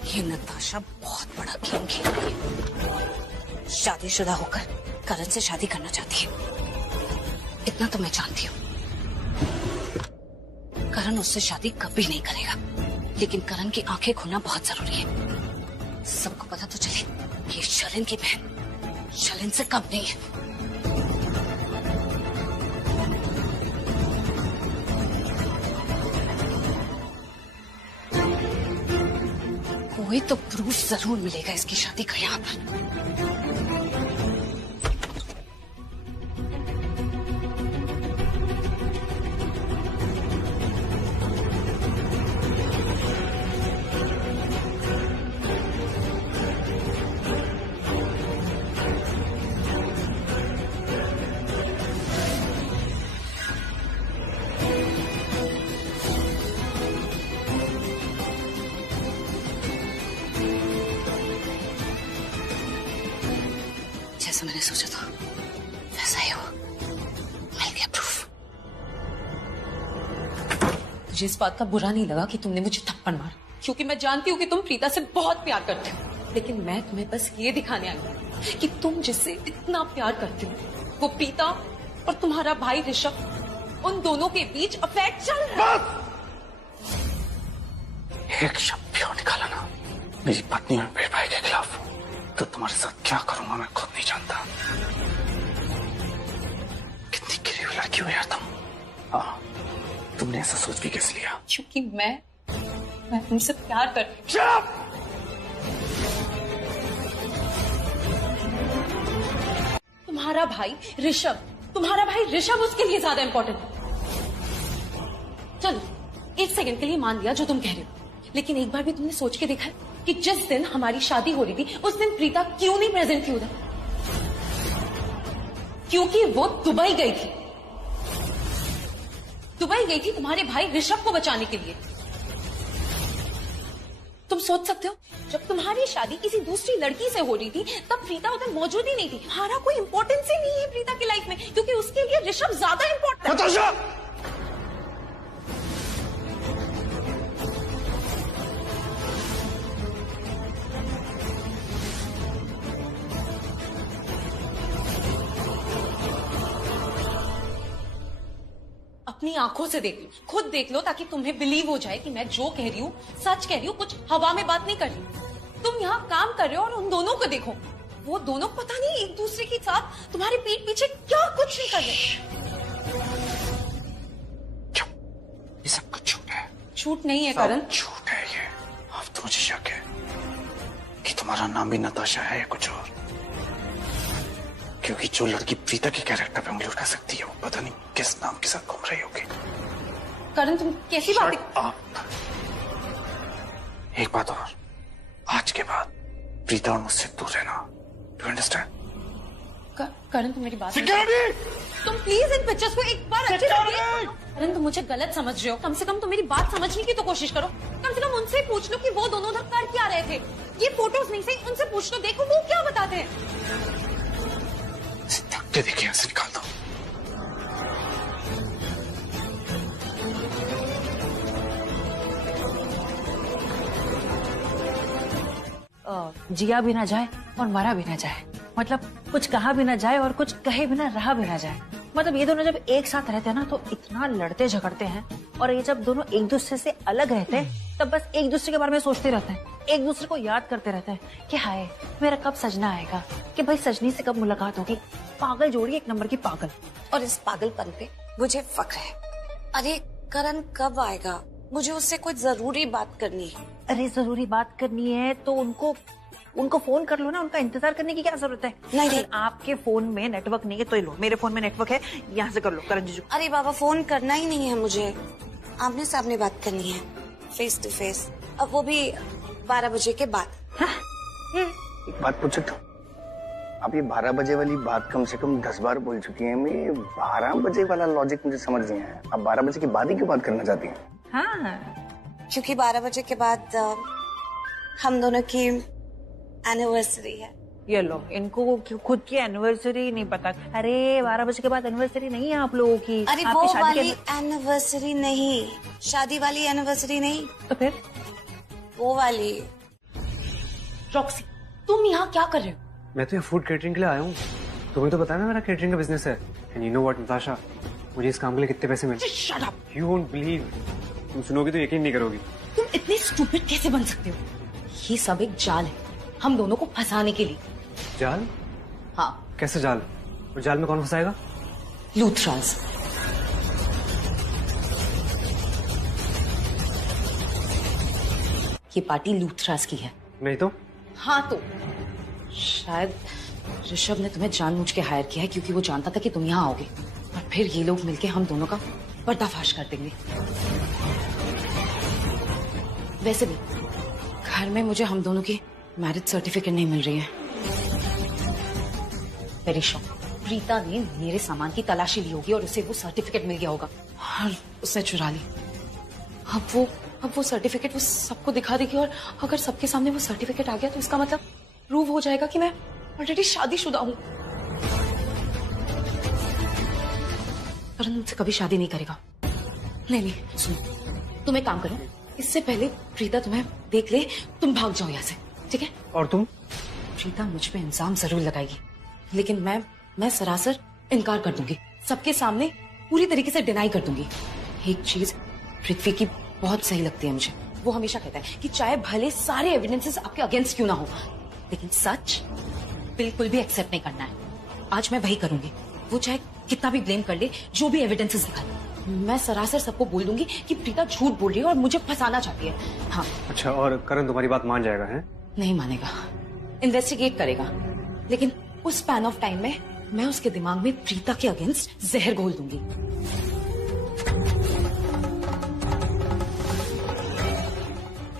ये नताशा बहुत बड़ा गेम खेल रही है। शादीशुदा होकर करण से शादी करना चाहती है, इतना तो मैं जानती हूँ। करण उससे शादी कभी नहीं करेगा, लेकिन करण की आंखें खोलना बहुत जरूरी है। सबको पता तो चले ये शलिन की बहन शलिन से कम नहीं है। कोई तो प्रूफ जरूर मिलेगा इसकी शादी का यहाँ पर। जैसा मैंने सोचा था वैसा ही हुआ, मिल गया प्रूफ। मुझे इस बात का बुरा नहीं लगा कि तुमने मुझे थप्पड़ मारा, क्योंकि मैं जानती हूँ कि तुम प्रीता से बहुत प्यार करते हो। लेकिन मैं तुम्हें बस ये दिखाने आई हूँ कि तुम जिससे इतना प्यार करते हो वो प्रीता और तुम्हारा भाई ऋषभ, उन दोनों के बीच अफेयर चल रहा है। एक शब्द भी और निकाला ना मेरी पत्नी और मेरे भाई के खिलाफ तो तुम्हारे साथ क्या करूंगा मैं खुद नहीं जानता। कितनी गिरी हुई लड़की हो यार तुम। हाँ, तुमने ऐसा सोच भी कैसे लिया? क्योंकि मैं मैं तुमसे प्यार कर। तुम्हारा भाई ऋषभ उसके लिए ज्यादा इम्पोर्टेंट है। चलो एक सेकंड के लिए मान लिया जो तुम कह रहे हो, लेकिन एक बार भी तुमने सोच के देखा है कि जिस दिन हमारी शादी हो रही थी उस दिन प्रीता क्यों नहीं प्रेजेंट थी उधर? क्योंकि वो दुबई गई थी। तुम्हारे भाई ऋषभ को बचाने के लिए। तुम सोच सकते हो जब तुम्हारी शादी किसी दूसरी लड़की से हो रही थी तब प्रीता उधर मौजूद ही नहीं थी। हमारा कोई इंपॉर्टेंस ही नहीं है प्रीता की लाइफ में, क्योंकि उसके लिए ऋषभ ज्यादा इंपॉर्टेंट है। अपनी आंखों से देख लो, खुद देख लो, ताकि तुम्हें बिलीव हो जाए कि मैं जो कह रही हूँ सच कह रही हूँ, कुछ हवा में बात नहीं कर रही। तुम यहाँ काम कर रहे हो और उन दोनों को देखो, वो दोनों पता नहीं एक दूसरे के साथ तुम्हारे पीठ पीछे क्या कुछ नहीं कर रहे। ये सब कुछ झूठ है। झूठ नहीं है करण, झूठ है ये। अब तो मुझे शक है कि तुम्हारा नाम भी नताशा है या कुछ और, क्योंकि जो लड़की प्रीता के कैरेक्टर पे उंगली उठा सकती है वो पता नहीं किस नाम के साथ घूम रही होगी। करण तुम कैसी बातें। एक बात और, आज के बाद प्रीता और मुझसे दूर रहना। Do understand? करण तुम मेरी बात तुम प्लीज इन पिक्चर्स को एक बार अच्छे से देखो। करण तुम मुझे गलत समझ रहे हो, कम से कम तुम मेरी बात समझने की तो कोशिश करो। कम से कम उनसे पूछ लो कि वो दोनों उधर कर क्या रहे थे। ये फोटोज नहीं सही, उनसे पूछ लो, देखो वो क्या बताते हैं। धक्के देखे ऐसे निकाल दो। जिया भी ना जाए और मरा भी ना जाए, मतलब कुछ कहा भी ना जाए और कुछ कहे भी ना रहा भी ना जाए। मतलब ये दोनों जब एक साथ रहते हैं ना तो इतना लड़ते झगड़ते हैं, और ये जब दोनों एक दूसरे से अलग रहते हैं तब बस एक दूसरे के बारे में सोचते रहते हैं, एक दूसरे को याद करते रहते हैं कि हाय मेरा कब सजना आएगा, कि भाई सजनी से कब मुलाकात होगी। पागल जोड़ी, एक नंबर की पागल। और इस पागलपन पे मुझे फक्र है। अरे करण कब आएगा? मुझे उससे कोई जरूरी बात करनी है। अरे जरूरी बात करनी है तो उनको फोन कर लो ना, उनका इंतजार करने की क्या जरूरत है? नहीं, आपके फोन में नेटवर्क नहीं है तो लो, मेरे फोन में नेटवर्क है, यहाँ से कर लो करण जीजू। अरे बाबा फोन करना ही नहीं है मुझे, आमने सामने बात करनी है, फेस टू फेस। अब वो भी 12 बजे के बाद। एक बात पूछ सकता हूँ? अब ये 12 बजे वाली बात कम से कम 10 बार बोल चुकी है। मैं 12 बजे वाला लॉजिक मुझे समझ नहीं आया। अब 12 बजे के बाद ही क्यों बात करना चाहती है? हाँ, क्योंकि 12 बजे के बाद हम दोनों की एनिवर्सरी है। ये लो, इनको खुद की एनिवर्सरी नहीं पता। अरे 12 बजे के बाद एनिवर्सरी नहीं है आप लोगों की। अरे वो वाली एनिवर्सरी नहीं, शादी वाली एनिवर्सरी नहीं। तो फिर वो वाली। रॉक्सी तुम यहाँ क्या कर रहे हो? मैं तो यहाँ फूड केटरिंग के लिए आया हूँ। तुम्हें तो पता है ना मेरा केटरिंग का बिजनेस है। And you know what Natasha, मुझे इस काम के लिए कितने पैसे मिले? Shut up. You won't believe. तुम सुनोगी तो यकीन नहीं करोगी। तुम इतने स्टूपिड कैसे बन सकते हो? ये सब एक जाल है हम दोनों को फंसाने के लिए। जाल? हाँ। कैसे जाल? और जाल में कौन फंसाएगा? लूथराज। ये पार्टी लूथराज की है। नहीं तो? हाँ तो शायद ऋषभ ने तुम्हें जानबूझ के हायर किया है, क्योंकि वो जानता था कि तुम यहाँ आओगे, और फिर ये लोग मिलके हम दोनों का पर्दाफाश कर देंगे। वैसे भी घर में मुझे हम दोनों की मैरिज सर्टिफिकेट नहीं मिल रही है। वेरी श्योर प्रीता ने मेरे सामान की तलाशी ली होगी और उसे वो सर्टिफिकेट मिल गया होगा और उसने चुरा ली। अब वो सर्टिफिकेट वो सबको दिखा देगी, और अगर सबके सामने वो सर्टिफिकेट आ गया तो इसका मतलब प्रूव हो जाएगा कि मैं ऑलरेडी शादीशुदा हूँ। करण मुझसे कभी शादी नहीं करेगा। नहीं सुनो, तुम एक काम करो, इससे पहले प्रीता तुम्हें देख ले तुम भाग जाओ यहाँ से, ठीक है? और तुम? प्रीता मुझ पे इल्जाम जरूर लगाएगी, लेकिन मैं सरासर इनकार कर दूंगी, सबके सामने पूरी तरीके से डिनाई कर दूंगी। एक चीज पृथ्वी की बहुत सही लगती है मुझे, वो हमेशा कहता है कि चाहे भले सारे एविडेंसेस आपके अगेंस्ट क्यों ना हो, लेकिन सच बिल्कुल भी एक्सेप्ट नहीं करना है। आज मैं वही करूंगी, वो चाहे कितना भी ब्लेम कर ले, जो भी एविडेंसेस दिखा, मैं सरासर सबको बोल दूंगी कि प्रीता झूठ बोल रही है और मुझे फंसाना चाहती है। हाँ। अच्छा, और करण तुम्हारी बात मान जाएगा? है नहीं मानेगा, इन्वेस्टिगेट करेगा, लेकिन उस स्पैन ऑफ टाइम में मैं उसके दिमाग में प्रीता के अगेंस्ट जहर घोल दूंगी।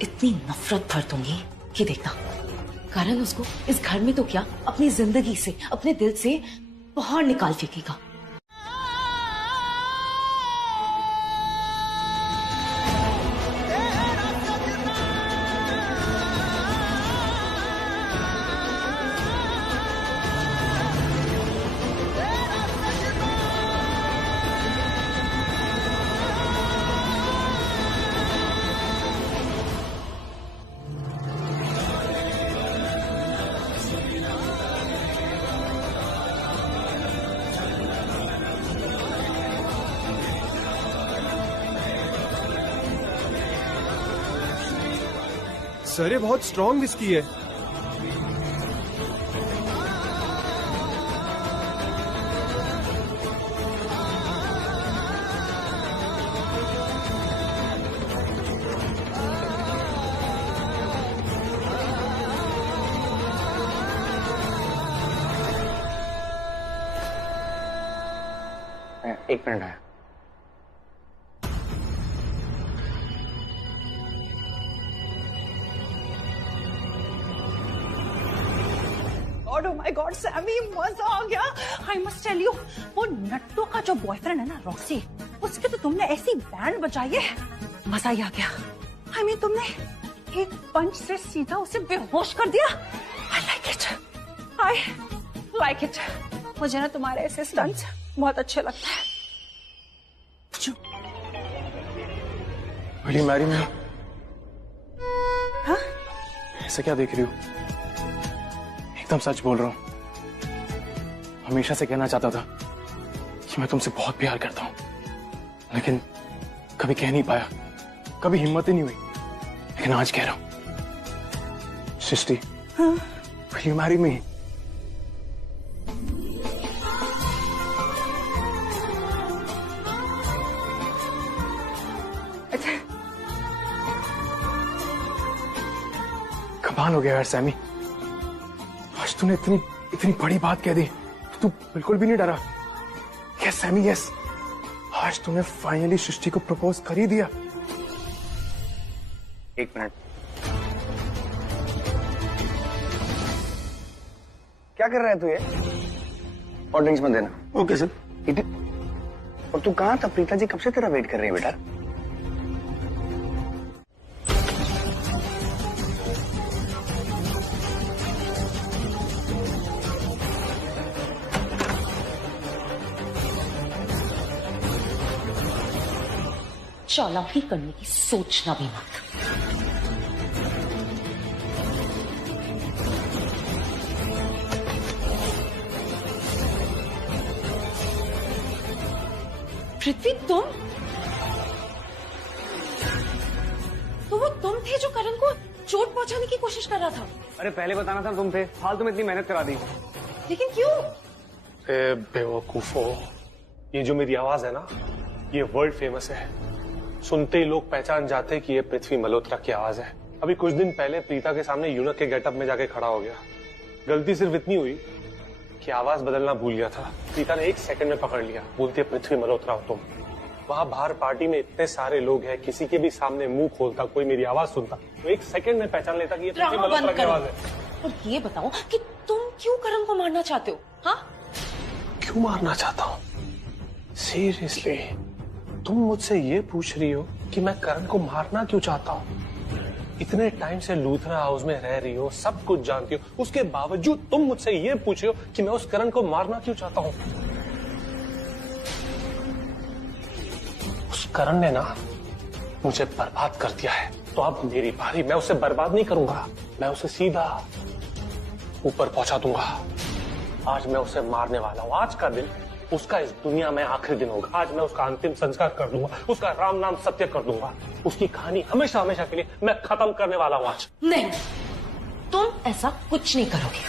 इतनी नफरत भर दूंगी कि देखना, करण उसको इस घर में तो क्या, अपनी जिंदगी से, अपने दिल से बाहर निकाल फेंकेगा। सर ये बहुत स्ट्रॉन्ग विस्की है। एक मिनट आया। Oh my God, सैमी, मजा आ गया। I must tell you, वो नट्टू का जो बॉयफ्रेंड है ना रॉक्सी, उसके तो तुमने ऐसी बैंड बजाई है, मजा ही आ गया। I mean, तुमने एक पंच से सीधा उसे बेहोश कर दिया। I like it. I like it. मुझे ना तुम्हारे ऐसे स्टंट्स बहुत अच्छे लगते हैं। Will you marry me? हाँ? ऐसे क्या देख रही हो? एकदम सच बोल रहा हूँ। हमेशा से कहना चाहता था कि मैं तुमसे बहुत प्यार करता हूँ, लेकिन कभी कह नहीं पाया, कभी हिम्मत ही नहीं हुई, लेकिन आज कह रहा हूँ। सृष्टि, हाँ? Will you marry me? अच्छा, कमाल हो गया यार सैमी, आज तूने इतनी बड़ी बात कह दी, तू बिल्कुल भी नहीं डरा। यस सैमी यस, आज तूने फाइनली सृष्टि को प्रपोज कर ही दिया। एक मिनट, क्या कर रहा है तू ये? और ड्रिंक्स मत देना। Okay sir. और तू कहाँ था? प्रीता जी कब से तेरा वेट कर रही है बेटा। चालाकी करने की सोचना भी मत। पृथ्वी, तुम तो वो तुम थे जो करण को चोट पहुंचाने की कोशिश कर रहा था। अरे पहले बताना था तुम थे, फालतू में इतनी मेहनत करा दी। लेकिन क्यों? बेवकूफो, ये जो मेरी आवाज है ना, ये वर्ल्ड फेमस है। सुनते ही लोग पहचान जाते कि ये पृथ्वी मल्होत्रा की आवाज है। अभी कुछ दिन पहले प्रीता के सामने यूनक के गेटअप में जाके खड़ा हो गया। गलती सिर्फ इतनी हुई कि आवाज बदलना भूल गया था। प्रीता ने 1 सेकंड में पकड़ लिया, बोलती है पृथ्वी मल्होत्रा हो तुम। वहां बाहर पार्टी में इतने सारे लोग हैं, किसी के भी सामने मुंह खोलता, कोई मेरी आवाज सुनता तो 1 सेकंड में पहचान लेता कि ये पृथ्वी मल्होत्रा की आवाज है। और ये बताओ कि तुम क्यों करण को मारना चाहते हो? हाँ, क्यों मारना चाहता हूँ? सीरियसली तुम मुझसे ये पूछ रही हो कि मैं करण को मारना क्यों चाहता हूँ? इतने टाइम से लूथरा हाउस में रह रही हो, सब कुछ जानती हो, उसके बावजूद तुम मुझसे ये पूछ रही हो कि मैं उस करण को मारना क्यों चाहता हूँ? उस करण ने ना मुझे बर्बाद कर दिया है, तो अब मेरी बारी। मैं उसे बर्बाद नहीं करूंगा, मैं उसे सीधा ऊपर पहुंचा दूंगा। आज मैं उसे मारने वाला हूं। आज का दिन उसका इस दुनिया में आखिरी दिन होगा। आज मैं उसका अंतिम संस्कार कर दूंगा, उसका राम नाम सत्य कर दूंगा। उसकी कहानी हमेशा हमेशा के लिए मैं खत्म करने वाला हूं आज। नहीं, तुम ऐसा कुछ नहीं करोगे।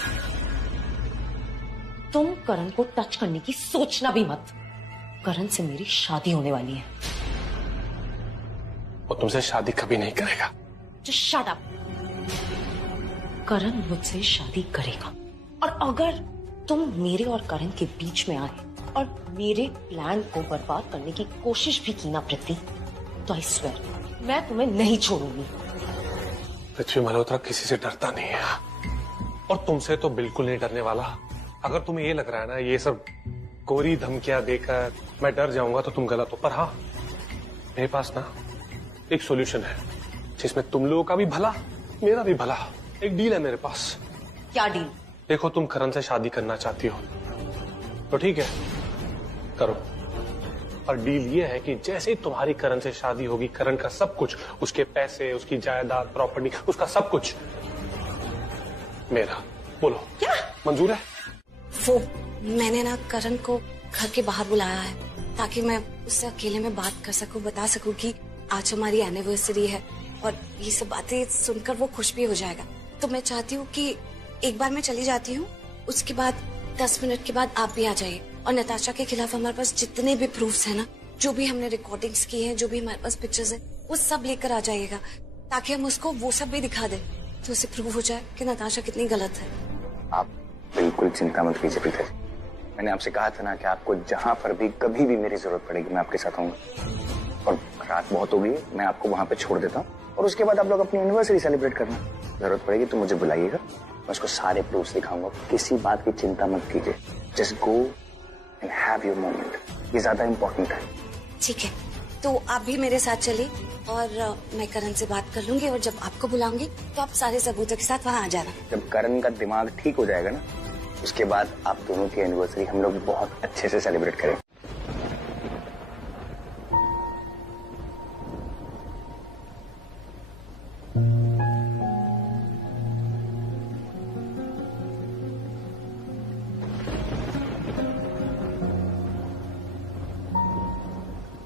तुम करण को टच करने की सोचना भी मत। करण से मेरी शादी होने वाली है। वो तुमसे शादी कभी नहीं करेगा। Just shut up। करण मुझसे शादी करेगा, और अगर तुम मेरे और करण के बीच में आए और मेरे प्लान को बर्बाद करने की कोशिश भी की ना पृथ्वी, तो आई स्वेयर मैं तुम्हें नहीं छोड़ूंगी। पृथ्वी मल्होत्रा किसी से डरता नहीं है, और तुमसे तो बिल्कुल नहीं डरने वाला। अगर तुम्हें ये लग रहा है ना ये सब कोरी धमकियां देकर मैं डर जाऊंगा तो तुम गलत हो। पर हाँ, मेरे पास ना एक सॉल्यूशन है जिसमें तुम लोगों का भी भला मेरा भी भला। एक डील है मेरे पास। क्या डील? देखो, तुम करण से शादी करना चाहती हो तो ठीक है, करो। और डील ये है कि जैसे ही तुम्हारी करण से शादी होगी, करण का सब कुछ, उसके पैसे, उसकी जायदाद, प्रॉपर्टी, उसका सब कुछ मेरा। बोलो क्या मंजूर है? वो मैंने ना करण को घर के बाहर बुलाया है ताकि मैं उससे अकेले में बात कर सकूं, बता सकूं कि आज हमारी एनिवर्सरी है, और ये सब बातें सुनकर वो खुश भी हो जाएगा। तो मैं चाहती हूँ कि एक बार मैं चली जाती हूँ, उसके बाद 10 मिनट के बाद आप भी आ जाइए, और नताशा के खिलाफ हमारे पास जितने भी प्रूफ्स है ना, जो भी हमने रिकॉर्डिंग्स की हैं, जो भी हमारे पास पिक्चर्स है, वो सब लेकर आ जाइएगा, ताकि हम उसको वो सब भी दिखा दें, तो उसे प्रूव हो जाए कि नताशा कितनी गलत है। आप बिल्कुल चिंता मत कीजिए प्रीता जी। मैंने आपसे कहा था ना कि आपको जहां पर भी कभी भी मेरी जरूरत पड़ेगी मैं आपके साथ आऊंगा। और रात बहुत हो गई है, मैं आपको वहां पे छोड़ देता हूँ, और उसके बाद आप लोग अपनी एनिवर्सरी सेलिब्रेट करना। जरूरत पड़ेगी तो मुझे बुलाइएगा, मैं उसको सारे प्रूफ्स दिखाऊंगा। किसी बात की चिंता मत कीजिए, just go and have your moment, ये ज्यादा इम्पोर्टेंट है। ठीक है, तो आप भी मेरे साथ चलिए, और मैं करण से बात कर लूंगी, और जब आपको बुलाऊंगी तो आप सारे सबूतों के साथ वहाँ आ जाना। जब करण का दिमाग ठीक हो जाएगा ना, उसके बाद आप दोनों की एनिवर्सरी हम लोग बहुत अच्छे से सेलिब्रेट करें।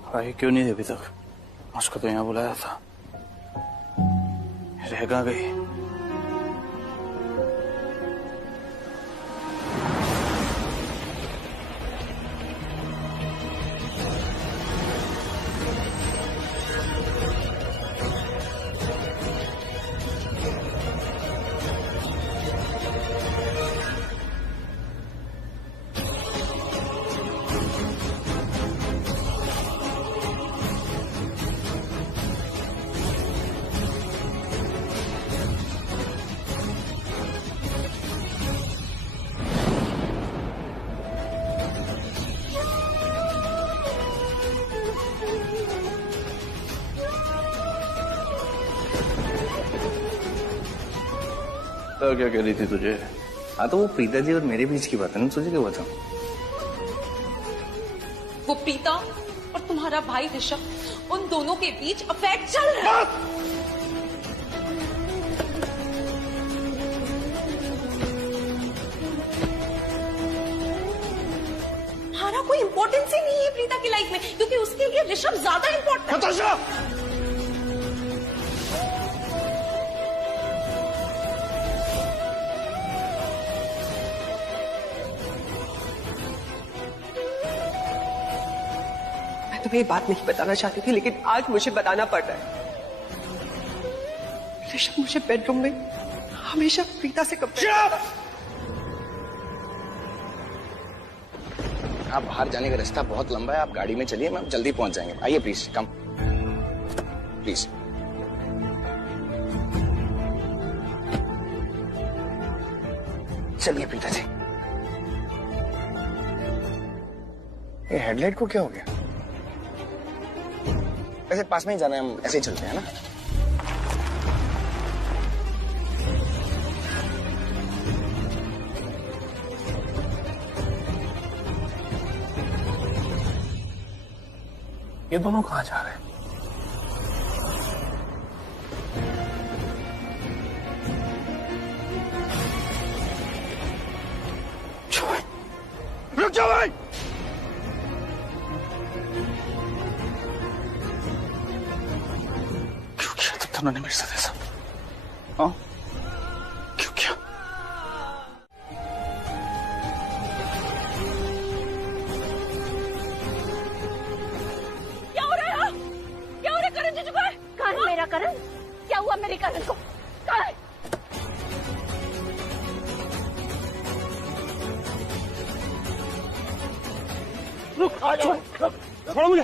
भाई क्यों नहीं थे अभी तक? उसको तो यहाँ बुलाया था, रह कहाँ गई? तो क्या कह रही थी तुझे? हाँ, तो वो प्रीता जी और मेरे बीच की बात है ना, तुझे क्या बताऊं? वो प्रीता और तुम्हारा भाई ऋषभ, उन दोनों के बीच अफेयर चल रहा है। हमारा कोई इंपॉर्टेंस ही नहीं है प्रीता की लाइफ में, क्योंकि उसके लिए ऋषभ ज्यादा इंपॉर्टेंट है। तुम्हें ये बात नहीं बताना चाहती थी, लेकिन आज मुझे बताना पड़ रहा है। ऋषभ मुझे बेडरूम में हमेशा प्रीता से कंपेयर। आप बाहर जाने का रास्ता बहुत लंबा है, आप गाड़ी में चलिए, मैं जल्दी पहुंच जाएंगे। आइए प्लीज, कम प्लीज। चलिए प्रीता जी। ये हेडलाइट को क्या हो गया? वैसे पास में ही जाना है, हम ऐसे ही चलते हैं ना। ये दोनों कहाँ जा रहे हैं? रुक जाओ भाई। क्यों किया तुम दोनों ने मेरे साथ ऐसा? हाँ, क्यों किया? करण, क्या हुआ मेरे करण को? करण! रुक, आ जाओ, छोड़ो मुझे।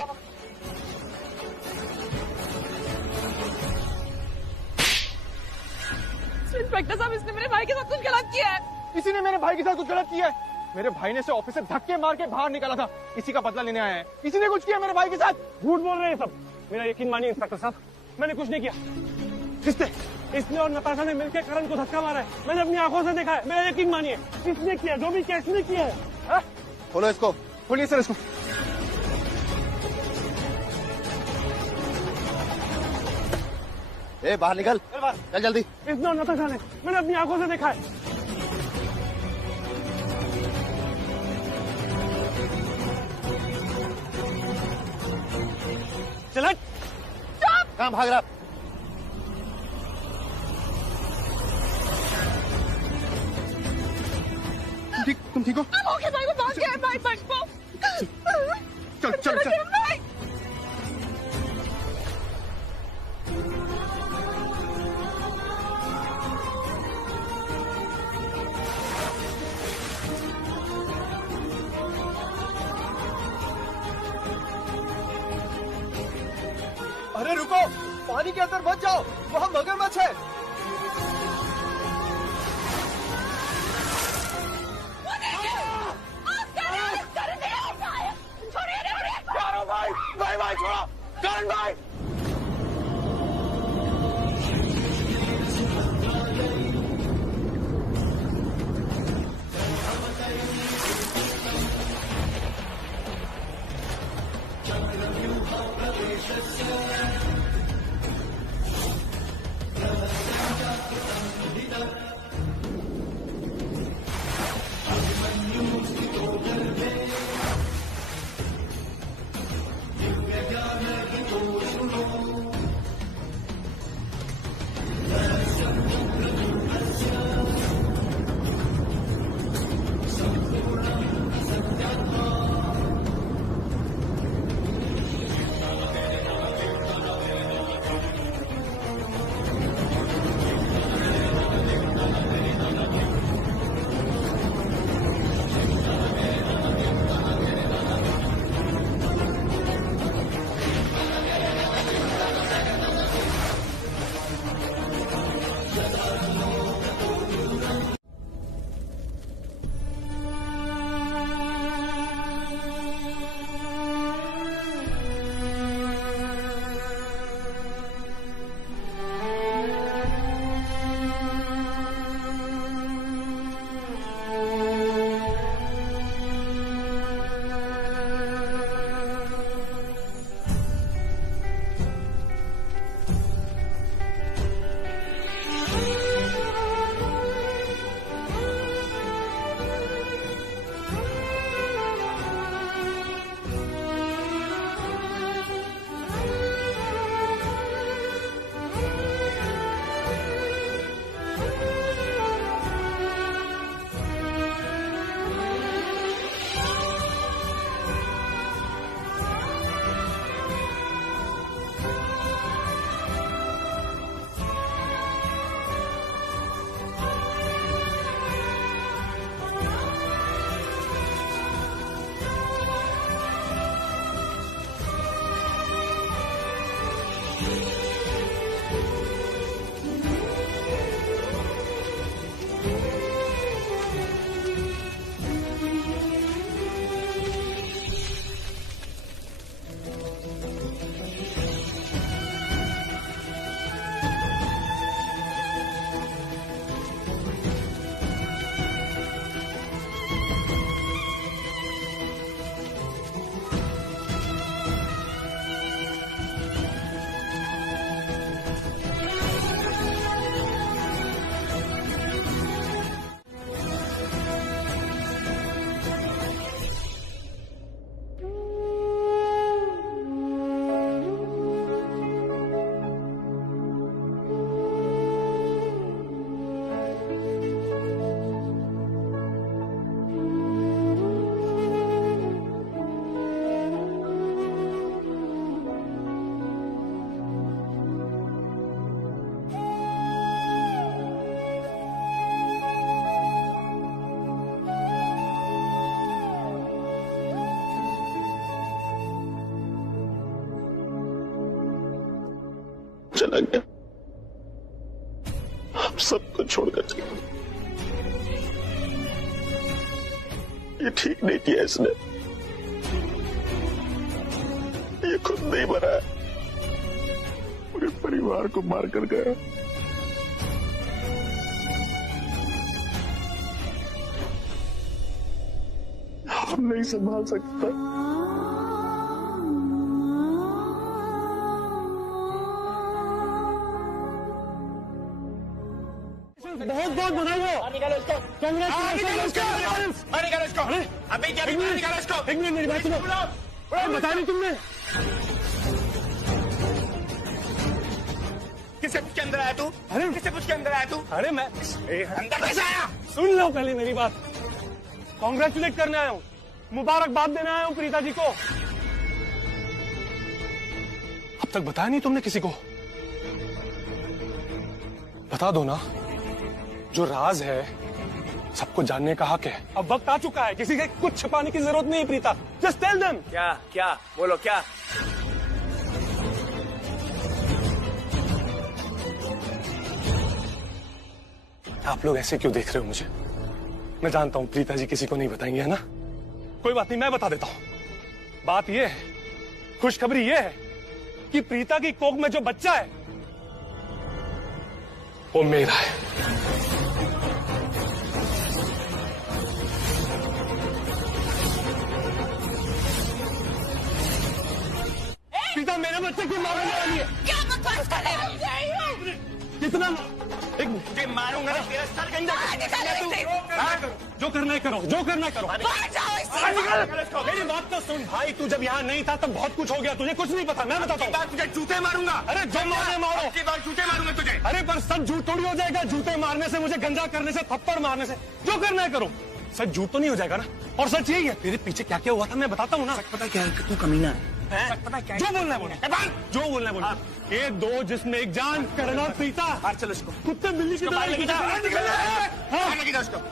इंस्पेक्टर साहब, इसने मेरे भाई के साथ कुछ गलत किया है। इसी ने मेरे भाई के साथ कुछ गलत किया है। मेरे भाई ने इसे ऑफिस से धक्के मार के बाहर निकाला था। इसी का बदला लेने आया है। इसी ने कुछ किया मेरे भाई के साथ। झूठ बोल रहे हैं सब। मेरा यकीन मानिए इंस्पेक्टर साहब, मैंने कुछ नहीं किया। इसने और नताशा ने मिलकर करण को धक्का मारा है। मैंने अपनी आंखों से देखा है। मेरा यकीन मानिए, किसने किया, जो भी किसने किया है। खोलो इसको। खोलिए सर इसको। ए, बाहर निकल, चल जल्दी। इसने और नताशा ने, मैंने अपनी आंखों से देखा है। चल हट। कहाँ भाग रहा? तुम ठीक हो? ओके भाई, वो भाग गया है भाई, भाई वो। चल चल चल। भाई। अरे रुको, पानी के अंदर मत जाओ, वहाँ मगरमच्छ है। भाई भाई छोड़ो, करण भाई। चला गया, हम सबको छोड़कर चला गया। ये ठीक नहीं किया इसने, ये खुद नहीं मरा है, पूरे परिवार को मार कर गया। हम नहीं संभाल सकता। बहुत बहुत बधाई हो। निकालो इसको। अभी क्या निकालो इसको। एक मिनट मेरी बात सुनो। बताया नहीं तुमने? किससे पूछ के अंदर आया तू? अरे किससे पूछ के अंदर आया तू? अरे मैं अंदर कैसे आया? सुन लो पहले मेरी बात। कॉन्ग्रेचुलेट करने आया हूँ, मुबारकबाद देने आया हूँ प्रीता जी को। अब तक बताया नहीं तुमने किसी को? बता दो ना, जो राज है सबको जानने का हक है। अब वक्त आ चुका है, किसी से कुछ छिपाने की जरूरत नहीं है प्रीता। Just tell them. क्या क्या बोलो क्या? आप लोग ऐसे क्यों देख रहे हो मुझे? मैं जानता हूं प्रीता जी किसी को नहीं बताएंगे, है ना? कोई बात नहीं, मैं बता देता हूं। बात यह है, खुशखबरी यह है कि प्रीता की कोख में जो बच्चा है वो मेरा है। प्रीता मेरे बच्चे की मां बनने वाली है। क्या बकवास कर रहे हो? कितना तुझे मारूंगा ना, तेरा सर गंजा जो करना है करो, जो करना है करो। मेरी बात तो सुन भाई, तू जब यहाँ नहीं था तब बहुत कुछ हो गया, तुझे कुछ नहीं पता। मैं बताता हूँ, तुझे जूते मारूंगा। अरे जो मारे मारो, जूते मारूंगा तुझे। अरे पर सच झूठ थोड़ी हो जाएगा। जूते मारने से, मुझे गंजा करने से, थप्पड़ मारने से, जो करना है करो। सच झूठ तो नहीं हो जाएगा ना? और सच यही है, तेरे पीछे क्या क्या हुआ था मैं बताता हूँ ना। पता क्या है, तू कमीना है। जो बोलना है बोलो, जो बोलना है बोलो। एक दो जिसमें एक जान, करना प्रीता। चलो इसको कुत्ते बिल्ली की तरह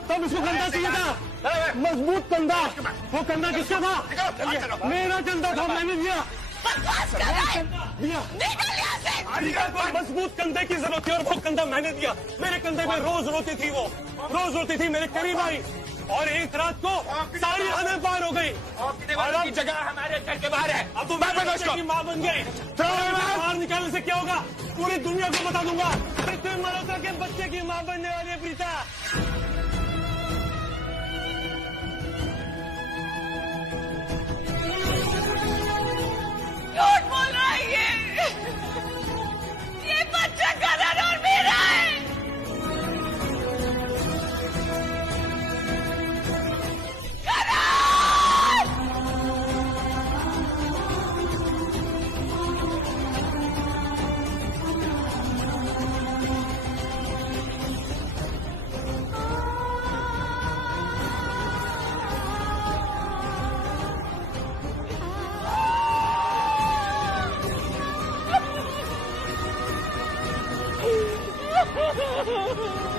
तब इसको कंधा चाहिए था, मजबूत कंधा। वो कंधा किसका था? मेरा कंधा था, मैंने दिया। मजबूत कंधे की जरूरत थी और वो कंधा मैंने दिया। मेरे कंधे में रोज रोती थी, वो रोज रोती थी, मेरे करीब आई और एक रात को सारी हदें पार हो गई। और अब जगह हमारे घर के बाहर है। अब बच्चे की माँ बन गए। बाहर निकालने से क्या होगा? पूरी दुनिया को बता दूंगा पृथ्वी मल्होत्रा के बच्चे की माँ बनने वाली है प्रीता। झूठ बोल रहा है ये बच्चा करण और मेरा है। Ha ha ha ha!